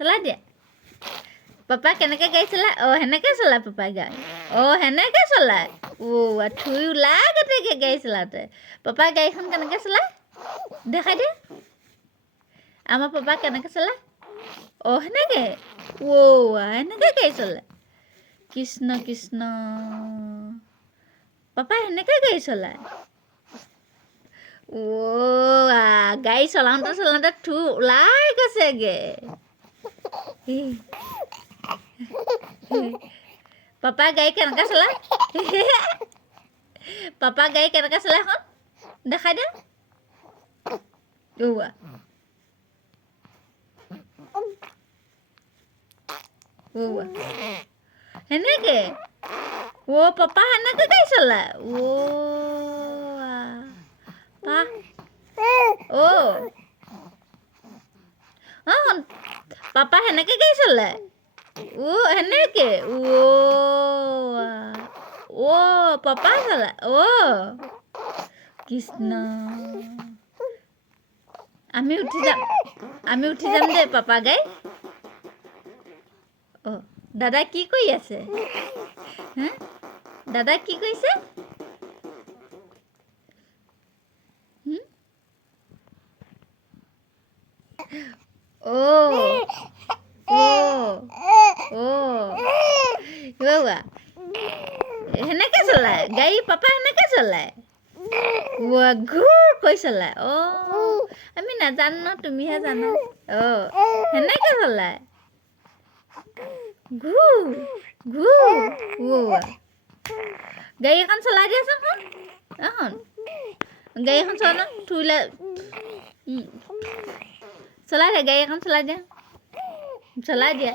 চলাই দিয়া পাপা কেনেকৈ গাড়ী চলায় অঁ সেনেকৈ চলায় পাপাই গাড়ী অঁ সেনেকৈ চলায় থুই ওলাই গোটেইকৈ গাড়ী চলাওঁতে পাপাই গাড়ীখন কেনেকৈ চলায় দেখাই দিয়া আমাৰ পাপা কেনেকৈ চলায় অঁ সেনেকৈ সেনেকৈ গাড়ী চলায় কৃষ্ণ কৃষ্ণ পাপাই সেনেকৈ গাড়ী চলায় গাড়ী চলাওঁতে থু ওলাই গৈছেগে পাপাই গাড়ী কেনেকৈ চলায় পাপা গাড়ী কেনেকৈ চলায় এখন দেখাই দিয়া সেনেকৈ পাপা সেনেকৈ গাড়ী চলায় পাপা সেনেকৈ গাড়ী চলায় সেনেকৈ পাপা চলায় কৃষ্ণ আমি উঠি যাম দেই পাপা গাড়ী দাদা কি কৰি আছে দাদা কি কৰিছে সেনেকৈ চলায় গাড়ী পাপা সেনেকৈ চলায় ঘূৰ কৈ চলায় আমি নাজানো ন তুমিহে জানো সেনেকৈ চলায় গাড়ী এখন চলাই দিয়াচোন এখন গাড়ী এখন চলা থুইলা চলাই দিয়া গাড়ী এখন চলাই দিয়া